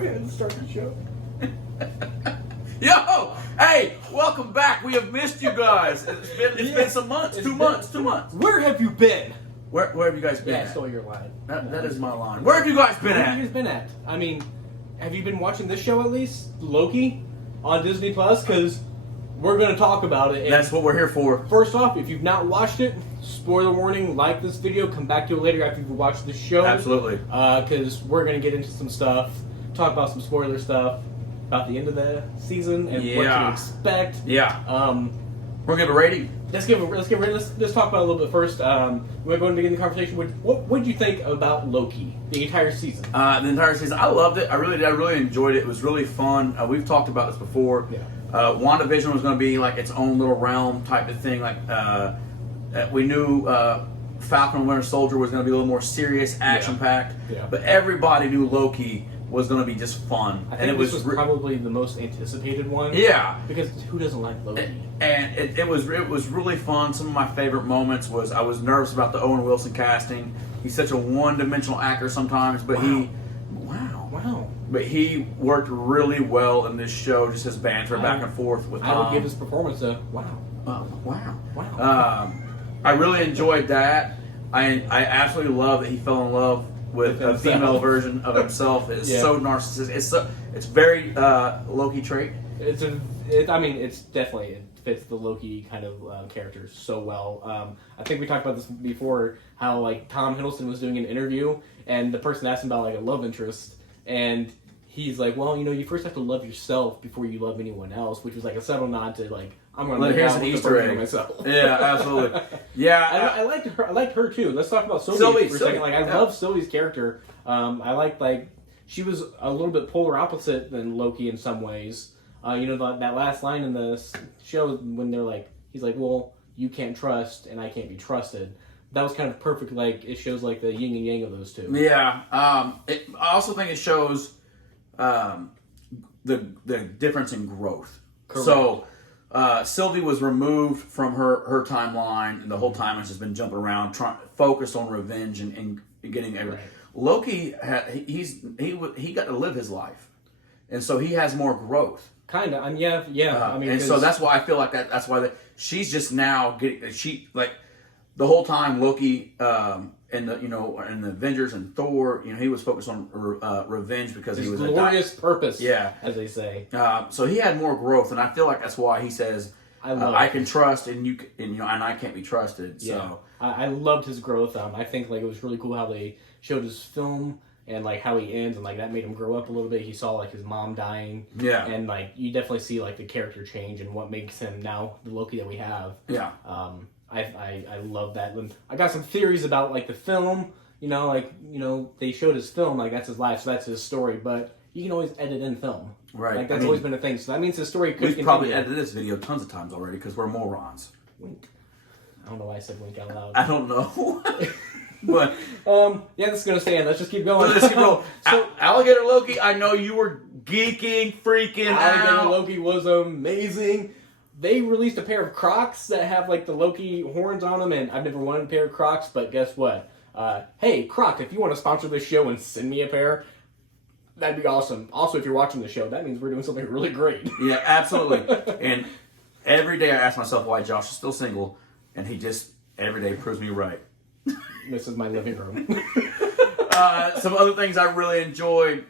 Go ahead and start the show. Yo! Hey! Welcome back. We have missed you guys. It's been some months. Two months. Where have you been? Where have you guys been Yeah, I at? stole your line. That is my line. Where have you guys been Where have at? you guys been at? I mean, have you been watching this show at least? Loki? On Disney Plus? Because we're going to talk about it. And That's what we're here for. first off, if you've not watched it, spoiler warning, like this video, come back to it later after you've watched the show. Absolutely. Because we're going to get into some stuff, talk about some spoiler stuff about the end of the season and what to expect. Yeah. We're gonna give a rating. Let's talk about it a little bit first. We're going to begin the conversation with what did you think about Loki, the entire season? The entire season, I loved it. I really did. I really enjoyed it. It was really fun. We've talked about this before. Yeah. WandaVision was going to be like its own little realm type of thing. Like we knew Falcon and Winter Soldier was going to be a little more serious, action packed. Yeah. But everybody knew Loki was going to be just fun. I think this was probably the most anticipated one. Yeah. Because who doesn't like Loki? And it was really fun. Some of my favorite moments was I was nervous about the Owen Wilson casting. He's such a one-dimensional actor sometimes, but Wow. But he worked really well in this show. Just his banter back and forth with Tom. I would give his performance a wow. Wow. I really enjoyed that. I absolutely love that he fell in love with a female version of himself. It's so narcissistic. It's very Loki trait. It's definitely, it fits the Loki kind of character so well. I think we talked about this before, how like Tom Hiddleston was doing an interview and the person asked him about like a love interest, and he's like, well, you first have to love yourself before you love anyone else, which was like a subtle nod to like, I'm going to here's an Easter egg myself. Yeah, absolutely. Yeah, I liked her. I liked her too. Let's talk about Sylvie for a second. Like, I love Sylvie's character. I liked she was a little bit polar opposite than Loki in some ways. That last line in the show when they're like, he's like, well, you can't trust and I can't be trusted. That was kind of perfect. Like, it shows like the yin and yang of those two. Yeah. I also think it shows the difference in growth. Correct. So Sylvie was removed from her timeline, and the whole time has just been jumping around, focused on revenge and getting everything. Right. Loki he got to live his life, and so he has more growth. Kind of, yeah. And so that's why I feel like that's why she's just now getting the whole time Loki and the Avengers and Thor, he was focused on revenge because he was glorious purpose, yeah, as they say. So he had more growth, and I feel like that's why he says I can trust and and I can't be trusted. So yeah. I loved his growth. I think it was really cool how they showed his film. And how he ends, and that made him grow up a little bit. He saw his mom dying, and you definitely see the character change and what makes him now the Loki that we have. Yeah. I love that. I got some theories about the film. They showed his film, that's his life, so that's his story. But you can always edit in film, right? That's always been a thing. So that means his story could. We've probably edited this video tons of times already because we're morons. Wink. I don't know why I said wink out loud. I don't know. But this is gonna stand. Let's just keep going. So Alligator Loki, I know you were freaking Alligator out. Loki was amazing. They released a pair of Crocs that have the Loki horns on them, and I've never wanted a pair of Crocs, but guess what? Hey, Croc, if you want to sponsor this show and send me a pair, that'd be awesome. Also, if you're watching the show, that means we're doing something really great. Yeah, absolutely. And every day I ask myself why Josh is still single, and he just every day proves me right. This is my living room. Some other things I really enjoyed.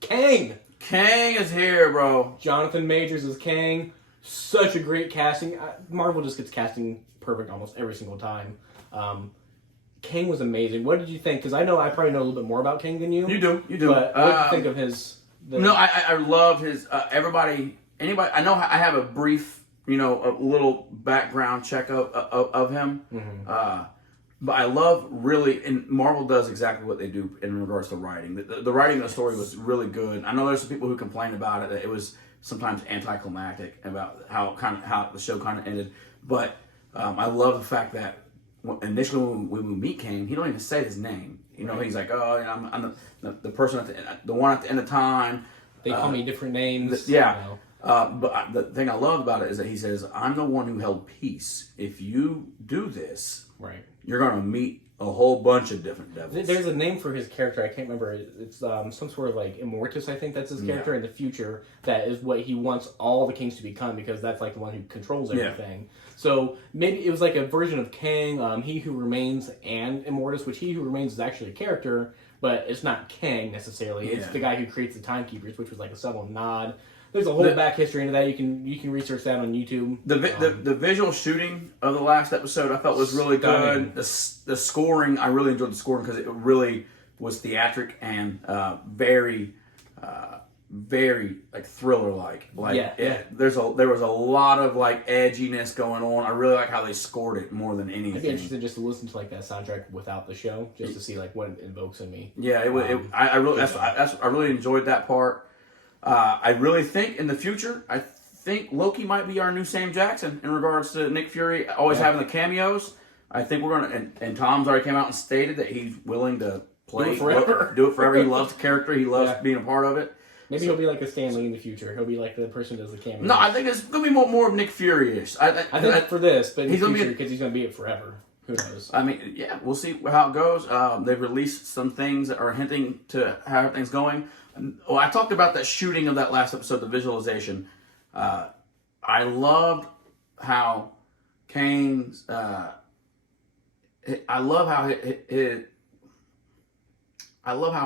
Kang is here, bro. Jonathan Majors is Kang. Such a great casting. Marvel just gets casting perfect almost every single time. Kang was amazing. What did you think? Because I probably know a little bit more about Kang than you. You do. But what did you think of his... I love his... anybody... I know I have a brief, a little background check of him. Mm-hmm. But I love really, and Marvel does exactly what they do in regards to writing. The writing of the story was really good. I know there's some people who complain about it, that it was sometimes anticlimactic about how the show kind of ended. But I love the fact that initially when we meet Kang, he don't even say his name. He's like, oh, I'm the person the one at the end of time. They call me different names. But the thing I love about it is that he says, I'm the one who held peace. If you do this, right, you're going to meet a whole bunch of different devils. There's a name for his character. I can't remember. It's some sort of like Immortus, I think that's his character in the future. That is what he wants all the kings to become, because that's like the one who controls everything. Yeah. So maybe it was like a version of Kang, He Who Remains and Immortus, which He Who Remains is actually a character, but it's not Kang necessarily. It's the guy who creates the Timekeepers, which was like a subtle nod. There's a whole back history into that. You can research that on YouTube. The visual shooting of the last episode I felt was really good. The scoring, I really enjoyed the scoring because it really was theatric and very like thriller like. There was a lot of like edginess going on. I really like how they scored it more than anything. I'd be interested just to listen to like that soundtrack without the show, just to see like what it invokes in me. Yeah, I really enjoyed that part. I really think in the future, I think Loki might be our new Sam Jackson in regards to Nick Fury always having the cameos. I think we're going to, and Tom's already came out and stated that he's willing to play do it forever. He loves the character. He loves being a part of it. Maybe he'll be like a Stan Lee in the future. He'll be like the person who does the cameo. No, I think it's going to be more of Nick Fury-ish. I think for this, but in the future, because he's going to be it forever. Who knows? I mean, yeah, we'll see how it goes. They've released some things that are hinting to how everything's going. Well, I talked about that shooting of that last episode, the visualization. I loved how Kane's. I love how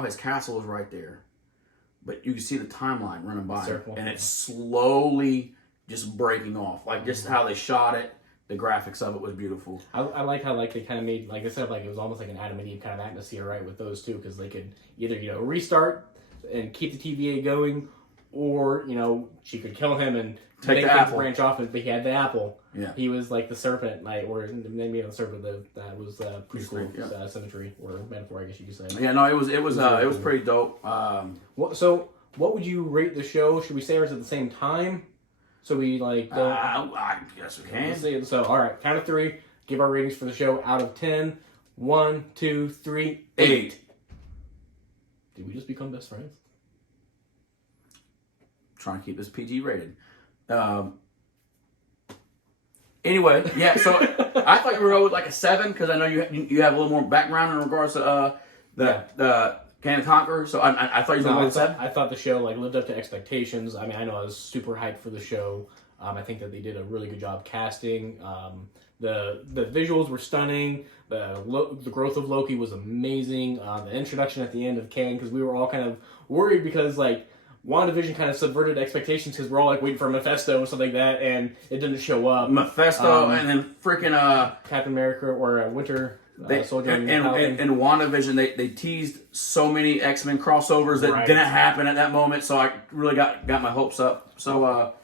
his castle is right there, but you can see the timeline running by, and it's slowly just breaking off. Like just how they shot it. The graphics of it was beautiful. I like how like they kind of made, like I said, like it was almost like an Adam and Eve kind of atmosphere, right, with those two, because they could either restart and keep the TVA going, or she could kill him and take the apple, branch off. But he had the apple. Yeah, he was like the serpent, like, or maybe the serpent. That was pretty cool. Symmetry or metaphor, I guess you could say. Yeah, no, it was pretty dope. So what would you rate the show? Should we say ours at the same time? So we like. I guess we can. So all right, count of 3. Give our ratings for the show out of 10. 1, 2, 3, 8. Did we just become best friends? Trying to keep this PG rated. Anyway, yeah. So I thought you were going with like a 7 because I know you have a little more background in regards to the Can Conquer. So I thought you were going with 7. I thought the show like lived up to expectations. I mean, I know I was super hyped for the show. I think that they did a really good job casting. The visuals were stunning. The growth of Loki was amazing. The introduction at the end of Kang, because we were all kind of worried because like WandaVision kind of subverted expectations because we're all like waiting for Mephisto or something like that, and it didn't show up. Mephisto and then freaking Captain America or Winter Soldier and WandaVision. They teased so many X-Men crossovers that didn't happen at that moment, so I really got my hopes up. So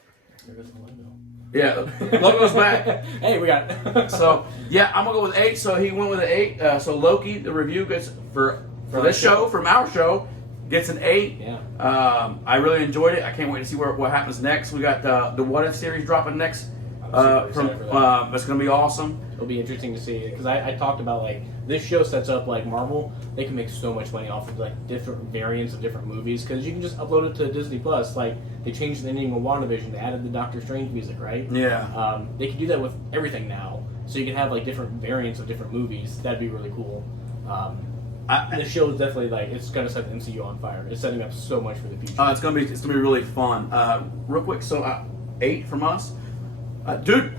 yeah, logo's back. Hey, we got it. So yeah, I'm gonna go with 8. So he went with an 8. So Loki, the review gets for this show, from our show, gets an 8. Yeah. I really enjoyed it. I can't wait to see what happens next. We got the What If series dropping next. It's gonna be awesome. It'll be interesting to see, because I talked about like this show sets up like Marvel. They can make so much money off of like different variants of different movies, because you can just upload it to Disney Plus. Like they changed the ending of WandaVision, they added the Doctor Strange music, right? Yeah. They can do that with everything now, so you can have like different variants of different movies. That'd be really cool. The show is definitely like it's gonna set the MCU on fire. It's setting up so much for the future. It's gonna be really fun. Real quick, so 8 from us, dude.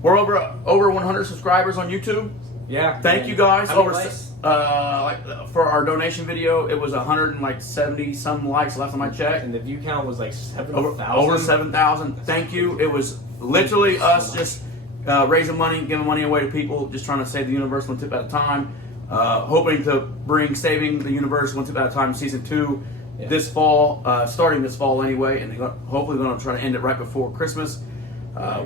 We're over 100 subscribers on YouTube. Yeah. Thank you guys. For our donation video, it was 170 some likes last time I checked, and the view count was like 7,000. Over 7,000. Thank you. It was literally us just raising money, giving money away to people, just trying to save the universe one tip at a time. Hoping to bring Saving the Universe one tip at a time season 2 this fall, starting this fall anyway, and hopefully going to try to end it right before Christmas.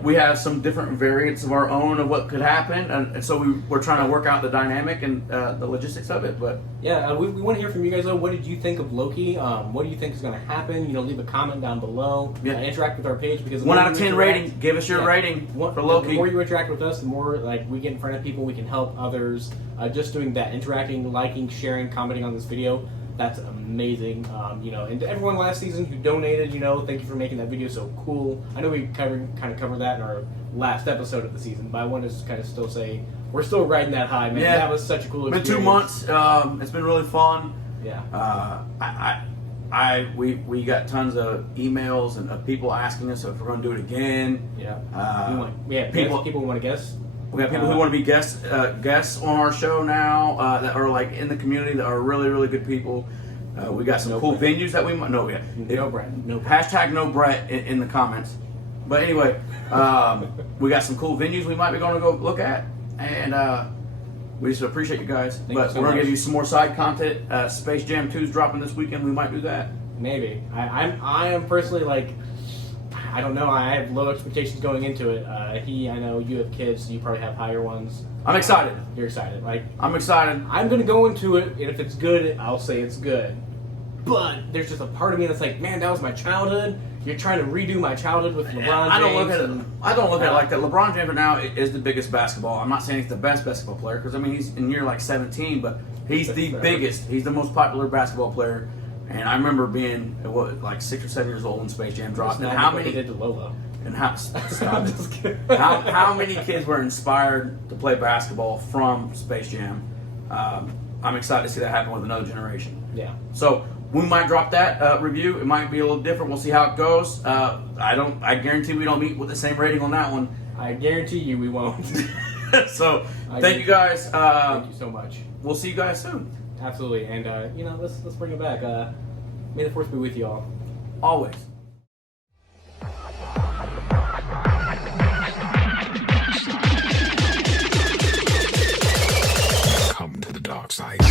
We have some different variants of our own of what could happen, and so we're trying to work out the dynamic and the logistics of it. But yeah, we want to hear from you guys though. What did you think of Loki? What do you think is going to happen? Leave a comment down below. Interact with our page, because 1 out of 10 rating. Give us your rating for Loki. The more you interact with us, the more like we get in front of people, we can help others. Just doing that, interacting, liking, sharing, commenting on this video. That's amazing. And to everyone last season who donated, thank you for making that video so cool. I know we kind of covered that in our last episode of the season, but I want to kind of still say we're still riding that high, man. Yeah. That was such a cool experience. Been 2 months. It's been really fun. Yeah. We got tons of emails and of people asking us if we're going to do it again. Yeah. People want to guess. We got people who want to be guests on our show now that are like in the community that are really, really good people. We got some cool venues that we might know. Yeah, no Brett. Hashtag no Brett in the comments. But anyway, we got some cool venues we might be going to go look at, and we just appreciate you guys. But we're gonna give you some more side content. Space Jam 2 is dropping this weekend. We might do that. Maybe. I am personally like, I don't know. I have low expectations going into it. I know you have kids, so you probably have higher ones. I'm excited. You're excited. Like, I'm excited. I'm gonna go into it, and if it's good, I'll say it's good. But there's just a part of me that's like, man, that was my childhood. You're trying to redo my childhood with LeBron James. I don't look at it like that. LeBron James right now is the biggest basketball. I'm not saying he's the best basketball player because I mean he's in year like 17, but he's the biggest. He's the most popular basketball player. And I remember being like 6 or 7 years old when Space Jam dropped. And how many he did to Lola? And how I'm just kidding. how many kids were inspired to play basketball from Space Jam? I'm excited to see that happen with another generation. Yeah. So we might drop that review. It might be a little different. We'll see how it goes. I guarantee we don't meet with the same rating on that one. I guarantee you we won't. So thank you guys. Thank you so much. We'll see you guys soon. Absolutely. And let's bring it back. May the force be with you all. Always. Come to the dark side.